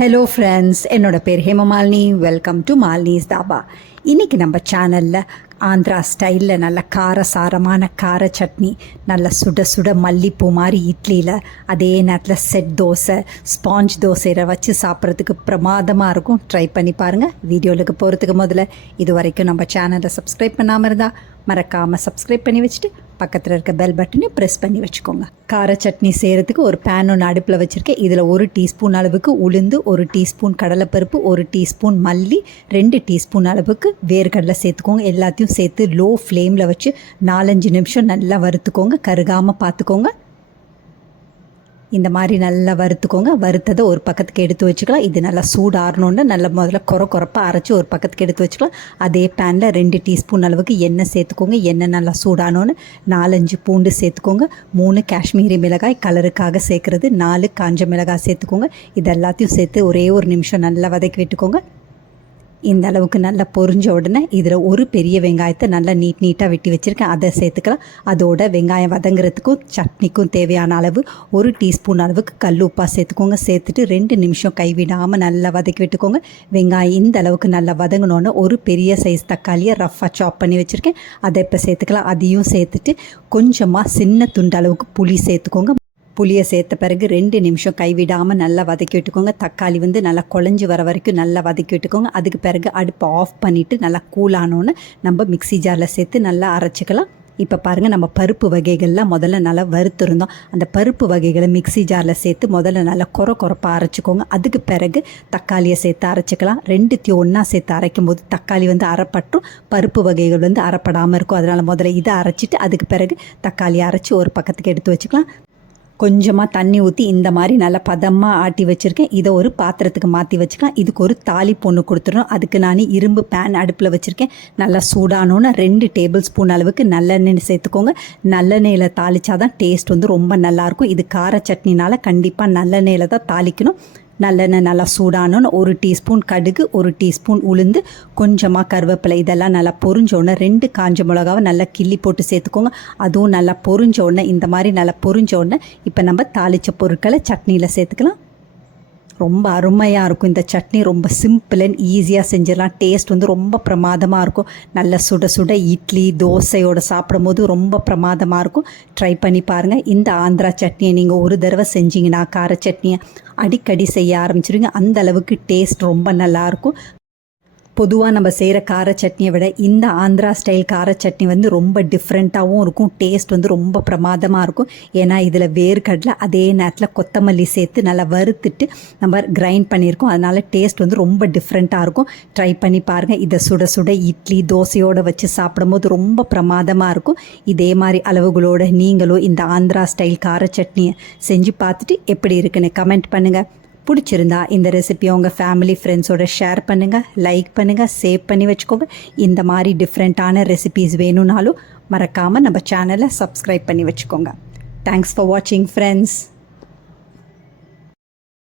Hello friends, என்னோட பேர் Hemamalini. Welcome to Malini's dhaba. இன்றைக்கி நம்ம சேனலில் ஆந்திரா ஸ்டைலில் நல்ல காரசாரமான கார சட்னி, நல்ல சுட சுட மல்லிப்பூ மாதிரி இட்லியில், அதே நேரத்தில் செட் தோசை, ஸ்பாஞ்ச் தோசையில் வச்சு சாப்பிட்றதுக்கு பிரமாதமாக இருக்கும். ட்ரை பண்ணி பாருங்கள். வீடியோவுக்கு போகிறதுக்கு முதல்ல இது வரைக்கும் நம்ம சேனலை சப்ஸ்கிரைப் பண்ணாமல் இருந்தால் மறக்காமல் சப்ஸ்கிரைப் பண்ணி வச்சுட்டு பக்கத்தில் இருக்க பெல் பட்டனை ப்ரெஸ் பண்ணி வச்சுக்கோங்க. கார சட்னி செய்கிறதுக்கு ஒரு பேன் ஒன்று அடுப்பில் வச்சுருக்கேன். இதில் 1 டீஸ்பூன் அளவுக்கு உளுந்து, 1 டீஸ்பூன் கடலைப்பருப்பு, 1 டீஸ்பூன் மல்லி, 2 டீஸ்பூன் அளவுக்கு வேர்க்கடலை சேர்த்துக்கோங்க. எல்லாத்தையும் சேர்த்து லோ ஃப்ளேமில் வச்சு 4-5 நிமிஷம் நல்லா வறுத்துக்கோங்க. கருகாமல் பார்த்துக்கோங்க. இந்த மாதிரி நல்லா வறுத்துக்கோங்க. வறுத்ததை ஒரு பக்கத்துக்கு எடுத்து வச்சுக்கலாம். இது நல்லா சூடாறணுன்னு நல்லா முதல்ல குறப்பாக அரைச்சி ஒரு பக்கத்துக்கு எடுத்து வச்சுக்கலாம். அதே பேனில் 2 டீஸ்பூன் அளவுக்கு எண்ணெய் சேர்த்துக்கோங்க. எண்ணெய் நல்லா சூடானோன்னு 4-5 பூண்டு சேர்த்துக்கோங்க. 3 காஷ்மீரி மிளகாய் கலருக்காக சேர்க்குறது, 4 காஞ்ச மிளகாய் சேர்த்துக்கோங்க. இது எல்லாத்தையும் சேர்த்து ஒரே ஒரு நிமிஷம் நல்லா வதக்கி விட்டுக்கோங்க. இந்த அளவுக்கு நல்லா பொரிஞ்ச உடனே இதில் ஒரு பெரிய வெங்காயத்தை நல்லா நீட்டாக வெட்டி வச்சுருக்கேன், அதை சேர்த்துக்கலாம். அதோட வெங்காயம் வதங்குறதுக்கும் சட்னிக்கும் தேவையான அளவு 1 டீஸ்பூன் அளவுக்கு கல் உப்பாக சேர்த்துக்கோங்க. சேர்த்துட்டு 2 நிமிஷம் கைவிடாமல் நல்லா வதக்கி விட்டுக்கோங்க. வெங்காயம் இந்த அளவுக்கு நல்லா வதங்கினோன்னு ஒரு பெரிய சைஸ் தக்காளியை ரஃப்பாக சாப் பண்ணி வச்சுருக்கேன், அதை இப்போ சேர்த்துக்கலாம். அதையும் சேர்த்துட்டு கொஞ்சமாக சின்ன துண்டு அளவுக்கு புளி சேர்த்துக்கோங்க. புளியை சேர்த்த பிறகு 2 நிமிஷம் கைவிடாமல் நல்லா வதக்கி விட்டுக்கோங்க. தக்காளி நல்லா குழஞ்சி வர வரைக்கும் நல்லா வதக்கி விட்டுக்கோங்க. அதுக்கு பிறகு அடுப்பை ஆஃப் பண்ணிவிட்டு நல்லா கூலானோன்னு நம்ம மிக்ஸி ஜாரில் சேர்த்து நல்லா அரைச்சிக்கலாம். இப்போ பாருங்கள், நம்ம பருப்பு வகைகள்லாம் முதல்ல நல்லா வறுத்துருந்தோம். அந்த பருப்பு வகைகளை மிக்ஸி ஜாரில் சேர்த்து முதல்ல நல்லா குறப்பாக அரைச்சிக்கோங்க. அதுக்கு பிறகு தக்காளியை சேர்த்து அரைச்சிக்கலாம். 2த்தையும் ஒன்றா சேர்த்து அரைக்கும் போது தக்காளி அரைப்பட்டும், பருப்பு வகைகள் அரைப்படாமல் இருக்கும். அதனால் முதல்ல இதை அரைச்சிட்டு அதுக்கு பிறகு தக்காளியை அரைச்சி ஒரு பக்கத்துக்கு எடுத்து வச்சுக்கலாம். கொஞ்சமாக தண்ணி ஊற்றி இந்த மாதிரி நல்லா பதமாக ஆட்டி வச்சுருக்கேன். இதை ஒரு பாத்திரத்துக்கு மாற்றி வச்சுக்கலாம். இதுக்கு ஒரு தாளிப்பு ஒன்று கொடுத்துடணும். அதுக்கு நான் இரும்பு பேன் அடுப்பில் வச்சுருக்கேன். நல்லா சூடானோன்னு 2 டேபிள் ஸ்பூன் அளவுக்கு நல்லெண்ணெய் சேர்த்துக்கோங்க. நல்லெண்ணெயில் தாளித்தா தான் டேஸ்ட் ரொம்ப நல்லாயிருக்கும். இது கார சட்னினால் கண்டிப்பாக நல்லெண்ணெயில் தான் தாளிக்கணும். நல்லெண்ணெய் நல்லா சூடானோன்னு 1 டீஸ்பூன் கடுகு, 1 டீஸ்பூன் உளுந்து, கொஞ்சமாக கருவேப்பிலை, இதெல்லாம் நல்லா பொரிஞ்சோடனே 2 காஞ்ச மிளகாவை நல்லா கிள்ளி போட்டு சேர்த்துக்கோங்க. அதுவும் நல்லா பொரிஞ்சோடனே இந்த மாதிரி நல்லா பொரிஞ்சோடனே இப்போ நம்ம தாளித்த பொருட்களை சட்னியில் சேர்த்துக்கலாம். ரொம்ப அருமையாக இருக்கும் இந்த சட்னி. ரொம்ப சிம்பிள் அண்ட் ஈஸியாக செஞ்சிடலாம். டேஸ்ட் ரொம்ப பிரமாதமாக இருக்கும். நல்ல சுட சுட இட்லி தோசையோடு சாப்பிடும் போது ரொம்ப பிரமாதமாக இருக்கும். ட்ரை பண்ணி பாருங்கள். இந்த ஆந்திரா சட்னியை நீங்கள் ஒரு தடவை செஞ்சிங்கன்னா கார சட்னியை அடிக்கடி செய்ய ஆரம்பிச்சிடுங்க. அந்த அளவுக்கு டேஸ்ட் ரொம்ப நல்லாயிருக்கும். பொதுவாக நம்ம செய்கிற கார சட்னியை விட இந்த ஆந்திரா ஸ்டைல் கார சட்னி ரொம்ப டிஃப்ரெண்ட்டாகவும் இருக்கும். டேஸ்ட் ரொம்ப பிரமாதமாக இருக்கும். ஏன்னா இதில் வேர்க்கடலை அதே நேரத்தில் கொத்தமல்லி சேர்த்து நல்லா வறுத்துட்டு நம்ம கிரைண்ட் பண்ணியிருக்கோம். அதனால் டேஸ்ட் ரொம்ப டிஃப்ரெண்ட்டாக இருக்கும். ட்ரை பண்ணி பாருங்கள். இதை சுட சுட இட்லி தோசையோடு வச்சு சாப்பிடும்போது ரொம்ப பிரமாதமாக இருக்கும். இதே மாதிரி அளவுகளோடு நீங்களும் இந்த ஆந்திரா ஸ்டைல் கார சட்னியை செஞ்சு பார்த்துட்டு எப்படி இருக்குன்னு கமெண்ட் பண்ணுங்கள். பிடிச்சிருந்தா இந்த ரெசிபியை உங்கள் ஃபேமிலி ஃப்ரெண்ட்ஸோட ஷேர் பண்ணுங்கள், லைக் பண்ணுங்கள், சேவ் பண்ணி வச்சுக்கோங்க. இந்த மாதிரி டிஃப்ரெண்ட்டான ரெசிபீஸ் வேணும்னாலும் மறக்காமல் நம்ம சேனலை சப்ஸ்கிரைப் பண்ணி வச்சுக்கோங்க. தேங்க்ஸ் ஃபார் வாட்சிங் ஃப்ரெண்ட்ஸ்.